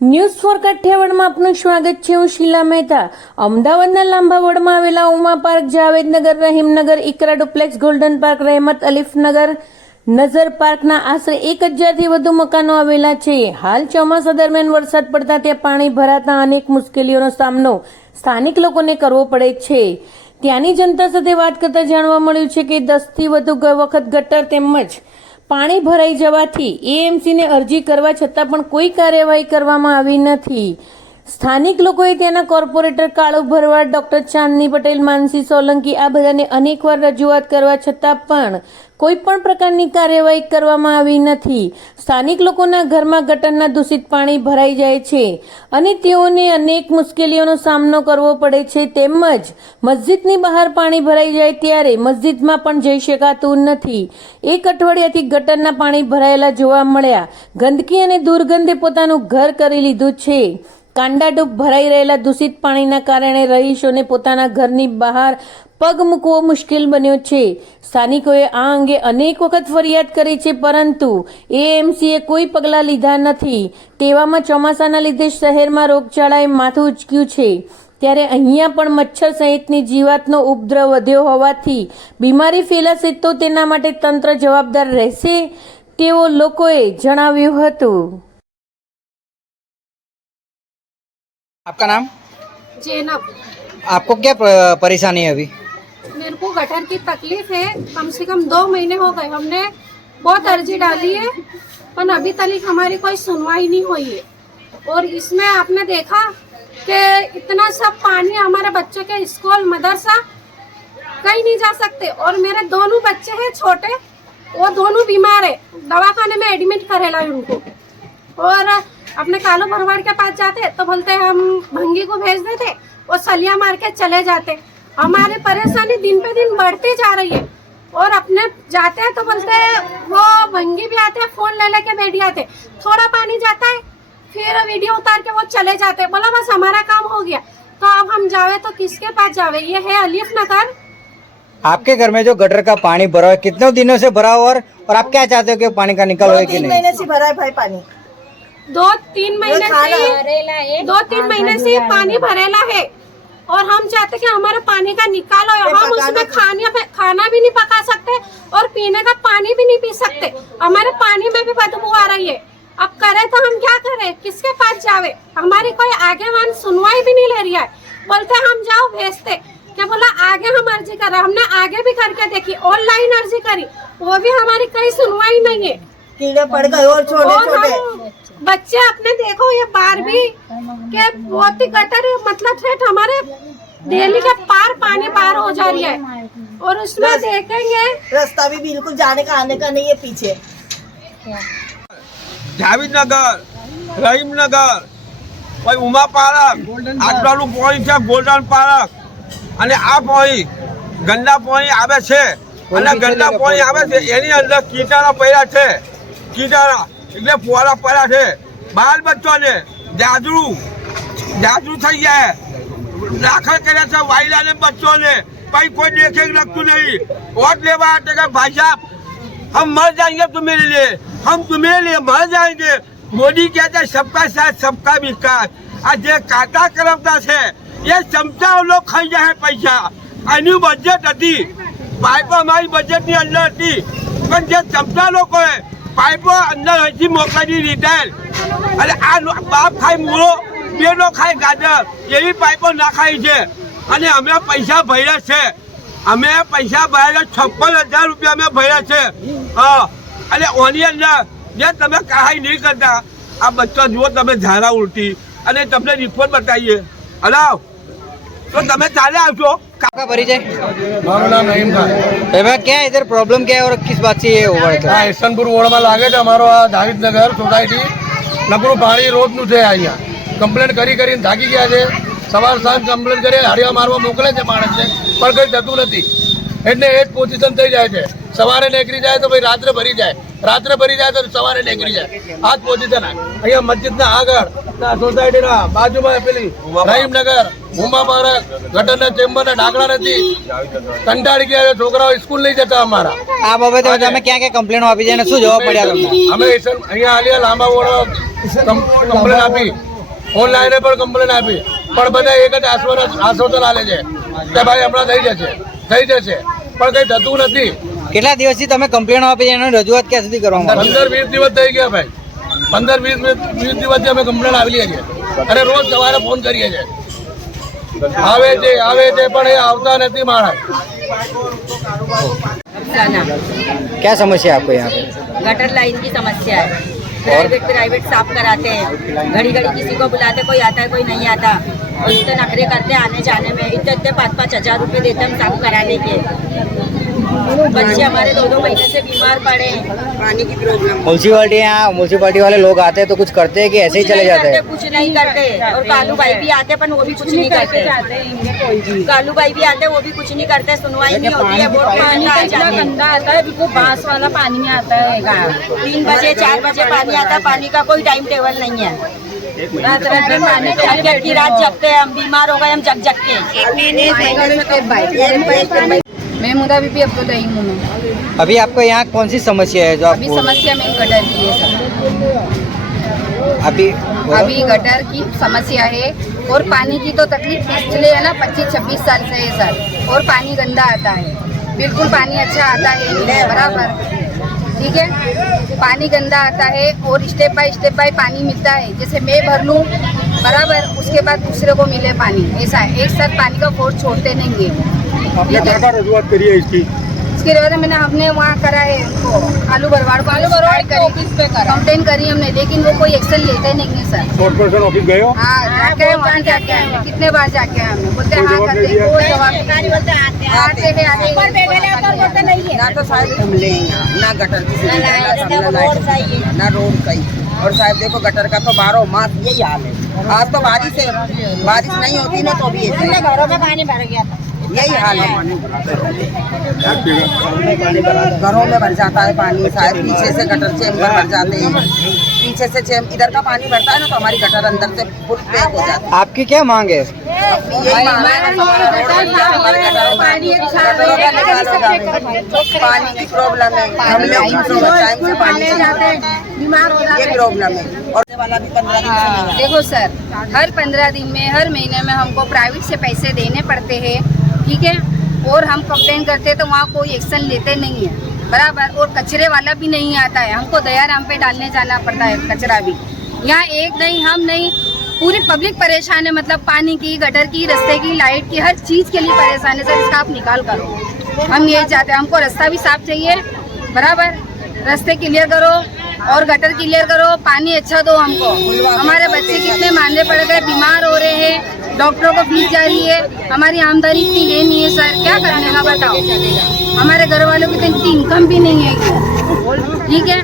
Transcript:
News for કાઠિયાવાડમાં આપનું સ્વાગત છે. હું શીલા મહેતા. અમદાવાદના લાંબા વડમાં આવેલા Uma park, Javednagar, Rahimnagar, Iqra duplex, golden park, Rahemat, Alifnagar, Nazar પાર્કના આશરે એક હજારથી વધુ મકાનો આવેલા છે. હાલ ચોમાસા દરમિયાન વરસાદ પડતા ત્યાં પાણી ભરાતા અનેક મુશ્કેલીઓનો સામનો સ્થાનિક લોકોને કરવો પડે છે. ત્યાંની જનતા સાથે વાત કરતા જાણવા મળ્યું છે કે દસથી વધુ વખત ગટર તેમજ પાણી ભરાઈ જવાથી એએમસીને અરજી કરવા છતાં પણ કોઈ કાર્યવાહી કરવામાં આવી નથી. સ્થાનિક લોકોએ ત્યાંના કોર્પોરેટર કાળુ ભરવાડ, ડોક્ટર ચાંદની પટેલ, માનસી સોલંકી, આ બધાને અનેકવાર રજૂઆત કરવા છતાં પણ કોઈ પણ પ્રકારની કાર્યવાહી કરવામાં આવી નથી. સ્થાનિક લોકોના ઘરમાં ગટરના દૂષિત પાણી ભરાઈ જાય છે અને તેઓને અનેક મુશ્કેલીઓનો સામનો કરવો પડે છે. તેમજ મસ્જિદની બહાર પાણી ભરાઈ જાય ત્યારે મસ્જિદમાં પણ જઈ શકાતું નથી. એક અઠવાડિયાથી ગટરના પાણી ભરાયેલા જોવા મળ્યા. ગંદકી અને દુર્ગંધે પોતાનું ઘર કરી લીધું છે. કાંડાડૂબ ભરાઈ રહેલા દૂષિત પાણીના કારણે રહીશોને પોતાના ઘરની બહાર પગ મૂકવો મુશ્કેલ બન્યો છે. સ્થાનિકોએ આ અંગે અનેક વખત ફરિયાદ કરી છે, પરંતુ એએમસીએ કોઈ પગલાં લીધા નથી. તેવામાં ચોમાસાના લીધે શહેરમાં રોગચાળાએ માથું ઉચક્યું છે. ત્યારે અહીંયા પણ મચ્છર સહિતની જીવાતનો ઉપદ્રવ વધ્યો હોવાથી બીમારી ફેલાશે તો તેના માટે તંત્ર જવાબદાર રહેશે, તેવો લોકોએ જણાવ્યું હતું. आपका नाम? जेनब। आपको क्या परेशानी है अभी? मेरे को गटर की तकलीफ़ है। कम से कम दो महीने हो गए। हमने बहुत अर्जी डाली है पर अभी तक हमारी कोई सुनवाई नहीं हुई है। और इसमें आपने देखा कि इतना सब पानी हमारे बच्चों के स्कूल मदरसा कहीं नहीं जा सकते। और मेरे दोनों बच्चे हैं छोटे वो दोनों बीमार है। दवाखाने में एडमिट करेला उनको। और अपने कालो भरवाड़ के पास जाते तो बोलते हम भंगी को भेज देते वो सलिया मार के चले जाते। हमारी परेशानी दिन पे दिन बढ़ती जा रही है। और अपने जाते हैं तो बोलते हैं वो भंगी भी आते हैं फ़ोन ले लेके बैठ जाते थोड़ा पानी जाता है फिर वीडियो उतार के वो चले जाते। बोला बस हमारा काम हो गया। तो अब हम जावे तो किसके पास जावे? ये है अलीफ नगर। आपके घर में जो गटर का पानी भरा हुआ है कितने दिनों से भरा हुआ है और आप क्या चाहते हो कि पानी का निकाल हो कि नहीं? महीने से भरा है भाई पानी। दो तीन महीने से दो तीन महीने से पानी भरेला है। और हम चाहते कि हमारे पानी का निकाल हो हम उसमें खाने खाना भी नहीं पका सकते और पीने का पानी भी नहीं पी सकते। हमारे पानी में भी बदबू आ रही है। अब करे तो हम क्या करें? किसके पास जावे? हमारी कोई आगे वन सुनवाई भी नहीं ले रही है। बोलते हम जाओ भेजते। क्या बोला? आगे हम अर्जी कर रहे हैं। हमने आगे भी करके देखी ऑनलाइन अर्जी करी। वो भी हमारी कोई सुनवाई नहीं है। कीड़े पड़ गए और छोटे छोटे बच्चे अपने देखो ये बार भी के बहुत ही गटर मतलब ठेठ हमारे डेली के पार पानी पार हो जा रही है और उसमें देखेंगे रास्ता भी बिल्कुल जाने का आने का नहीं है पीछे જાવીદનગર રહીમનગર પછી ઉમા પાર્ક આટલાનું પોઈન્ટ છે ગોલ્ડન પાર્ક અને આ પોઈન્ટ ગંદા પોઈન્ટ આવે છે અને ગંદા પોઈન્ટ આવે છે એની અંદર કીટાણા પડ્યા છે કીટાણા એટલે ફુવારા પડ્યા છે બાળ બચ્ચોને જાજરું જાજરું થઈ જાય દાખલ કર્યા છે વાયલાને બચ્ચોને પછી કોઈ દેખે લગતું નહીં વોટ લેવા માટે કે ભાઈ સાહેબ हम मर जाएंगे तुम्हारे लिए हम तुम्हारे लिए मर जाएंगे मोदी कहते हैं सबका साथ सबका विकास આ જે કાટા કરવતા છે એ ચમચાઓ લોકો ખાઈ જાય પૈસા આની બજેટ હતી પાઇપો અમારી બજેટની અંદર હતી પણ જે ચમચા લોકોએ પાઇપો અંદર હજી મોકલી રિટેલ. અને આ બાપ ખાય મૂળો બેનો ખાય ગાજર, એવી પાઇપો નાખાઈ છે. અને અમે પૈસા ભર્યા છે. અમે પૈસા ભર્યા છપ્પન હજાર રૂપિયા અમે ભર્યા છે. હા. અને ઓની જે તમે કહાઈ નહીં કરતા, આ બચ્ચા જુઓ તમે ઝાડા ઉલટી. અને તમને રિપોર્ટ બતાવીએ. હલાવ. તો તમે ચાલે આવશો आपका परिचय મારું નામ નઈમ ખાન भाई भैया, क्या इधर प्रॉब्लम क्या है और किस बात से ये ओवर આ ઈસનપુર વોર્ડમાં લાગે છે અમારો આ જાવેદનગર સોસાયટી નકરું પાણી રોજનું છે અહીંયા કમ્પ્લેન કરી કરીને થાકી ગયા છે સવાર સાંજ કમ્પ્લેન કરી હાડિયા મારવા મોકલે છે માણસને પણ કંઈ થતું નથી એટલે એ જ પોઝિશન થઈ જાય છે સવારે નીકળી જાય તો ભાઈ રાત્રે ભરી જાય રાત્રે ભરી જાય તો સવારે નીકળી જાય આ જ પોઝિશન અહીંયા મસ્જિદના આગળ ના સોસાયટીના બાજુમાં પેલી રહીમનગર ઉમા પાર્ક ગટરના ચેમ્બરના ઢાંકણા નથી. કંટાળી ગયા છોકરાઓ સ્કૂલ નહીં જતા અમારા. આ બાબતે તમે ક્યાં ક્યાં કમ્પ્લેનો આપી છે શું જવાબ પડ્યા તમને? અમે અહીંયા આલિયા લાંબા ઓળો કમ્પ્લેન આપી. ઓનલાઈન પણ કમ્પ્લેન આપી. પણ બધા એક જ આશ્વાસન આશ્વાસન આલે છે કે ભાઈ હમણાં થઈ જશે થઈ જશે. પણ કંઈ થતું નથી. કેટલા દિવસથી તમે કમ્પ્લેનો આપી એની રજૂઆત ક્યાં સુધી કરવામાં પંદર વીસ દિવસ થઈ ગયા ભાઈ. પંદર વીસ વીસ દિવસથી અમે કમ્પ્લેન આવેલી છે અને રોજ સવારે ફોન કરીએ છીએ આવે છે આવે છે પણ એ આવતા નથી માણસ अफसाना क्या समस्या है आपको यहाँ पे गटर लाइन की समस्या है प्राइवेट प्राइवेट साफ कराते हैं घड़ी घड़ी किसी को बुलाते कोई आता है कोई नहीं आता और इतने नखरे करते हैं आने जाने में इतने इतने पाँच पाँच हजार रुपये देते हैं हम साफ कराने के बच्चे हमारे दो दो महीने से बीमार पड़े हैं। पानी की प्रॉब्लम म्यूनसिपालिटी यहाँ म्यूनसिपालिटी वाले लोग आते हैं तो कुछ करते हैं कि ऐसे ही चले जाते हैं? कुछ नहीं करते। और कालू भाई भी आते पर वो भी कुछ नहीं करते। कालू भाई भी आते वो भी कुछ नहीं करते सुनवाई नहीं होती है वोट पानी का इतना गंदा आता है बिल्कुल बाँस वाला पानी में आता है तीन बजे चार बजे पानी आता है पानी का कोई टाइम टेबल नहीं है। रात रात की जगते हैं हम बीमार हो गए हम जग जग के मैं मुदा बीबी अब्दुल रहीम हूँ मैं। अभी आपको यहाँ कौन सी समस्या है जो आप अभी समस्या मेन गटर की है सर। अभी अभी गटर की समस्या है। और पानी की तो तकलीफ़ पिछले है ना पच्चीस छब्बीस साल से है सर। और पानी गंदा आता है। बिल्कुल पानी अच्छा आता है नहीं है बराबर। ठीक है? पानी गंदा आता है और स्टेप बाय स्टेप बाय पानी मिलता है। जैसे मैं भर लूँ बराबर उसके बाद दूसरे को मिले पानी। ऐसा है। एक साथ पानी का फोर्स छोड़ते नहीं है। आपने क्या क्या रजूआत करी है इसकी? इसके बाद मैंने हमने वहाँ करा है आलू भरवाड़ को आलू भरवाड़ करी। ऑफ़िस पे करा। कंप्लेन करी हमने लेकिन वो कोई एक्शन लेते नहीं है सर। स्पोर्ट पर्सन ऑफ़िस गए हो? हाँ जाके आए, वहाँ जाके आए। हैं। कितने बार जाके आए हमने? बोलते हैं हाँ करते हैं, कोई जवाब नहीं आते हैं आते हैं। ना तो शायद हमले ना गटर की ना लाइट ना रोड सही। और शायद देखो गटर का तो बारह मास यही हाल है। आज तो बारिश है। बारिश नहीं होती ना तो भी घरों में पानी भर गया था। यही हाल है। घरों में भर जाता है पानी शायद पीछे से गटर चेम्बर भर जाते हैं। पीछे से चेम इधर का पानी भरता है ना तो हमारी गटर अंदर से फुल पैक हो जाती आपकी क्या मांग है? है। है। पानी की प्रॉब्लम है। हम लोग टाइम से पानी चाहिए। ये प्रॉब्लम है। और वाला भी पंद्रह दिन से देखो सर हर पंद्रह दिन में हर महीने में हमको प्राइवेट से पैसे देने पड़ते हैं। ठीक है? और हम कंप्लेन करते हैं तो वहाँ कोई एक्शन लेते नहीं है। बराबर। और कचरे वाला भी नहीं आता है। हमको दयाराम पे डालने जाना पड़ता है कचरा भी। यहाँ एक नहीं, हम नहीं। पूरी पब्लिक परेशान है। मतलब पानी की, गटर की, रास्ते की लाइट की, हर चीज़ के लिए परेशान है। सर, इसका आप निकाल करो। हम ये चाहते हैं, हमको रास्ता भी साफ़ चाहिए। बराबर। रास्ते क्लियर करो और गटर क्लियर करो। पानी अच्छा दो हमको। हमारे बच्चे कितने मानने पड़ गए, बीमार हो रहे हैं। डॉक्टरों को फ़ीस जा रही है। हमारी आमदनी इतनी है नहीं है, सर। क्या करने का बताओ। हमारे घर वालों की तो इतनी इनकम भी नहीं है। ठीक है?